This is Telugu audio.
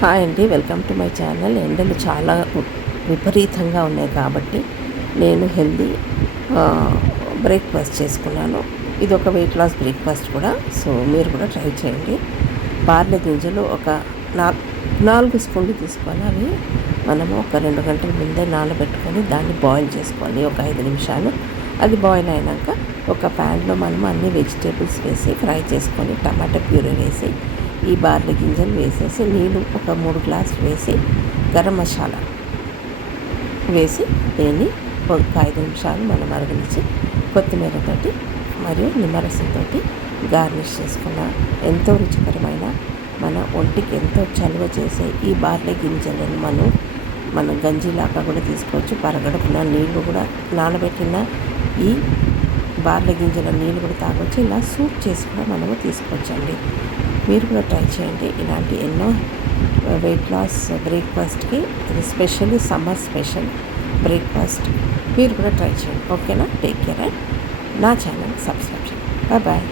హాయ్ అండి, వెల్కమ్ టు మై ఛానల్. ఎండలు చాలా విపరీతంగా ఉన్నాయి కాబట్టి నేను హెల్దీ బ్రేక్ఫాస్ట్ చేసుకున్నాను. ఇది ఒక వెయిట్ లాస్ బ్రేక్ఫాస్ట్ కూడా. సో మీరు కూడా ట్రై చేయండి. బార్లీ గింజలు ఒక 4 స్పూన్లు తీసుకోవాలి. అవి మనము ఒక 2 గంటల ముందే నానబెట్టుకొని దాన్ని బాయిల్ చేసుకోవాలి ఒక 5 నిమిషాలు. అది బాయిల్ అయినాక ఒక ప్యాన్లో మనము అన్ని వెజిటేబుల్స్ వేసి ఫ్రై చేసుకొని టమాటా ప్యూరీ వేసి ఈ బార్లీ గింజలు వేసేసి నీళ్ళు ఒక 3 గ్లాసులు వేసి గరం మసాలా వేసి దీన్ని ఒక 5 నిమిషాలు మనం మరగనిచ్చి కొత్తిమీరతోటి మరియు నిమ్మరసంతో గార్నిష్ చేసుకున్న ఎంతో రుచికరమైన మన ఒంటికి ఎంతో చలువ చేసే ఈ బార్లీ గింజలను మనం గంజిలాగా కూడా తీసుకోవచ్చు. పరగడుపున నీళ్ళు కూడా నానబెట్టిన ఈ బార్లీ గింజల నీళ్ళు కూడా తాగొచ్చు. ఇలా సూప్ చేసి కూడా మనము తీసుకోవచ్చండి. మీరు కూడా ట్రై చేయండి. ఇలాంటి ఎన్నో వెయిట్ లాస్ బ్రేక్ఫాస్ట్కి, ఎస్పెషల్లీ సమ్మర్ స్పెషల్ బ్రేక్ఫాస్ట్ మీరు కూడా ట్రై చేయండి. ఓకేనా? టేక్ కేర్ అండ్ నా ఛానల్ సబ్స్క్రైబ్ చేయండి. బాయ్.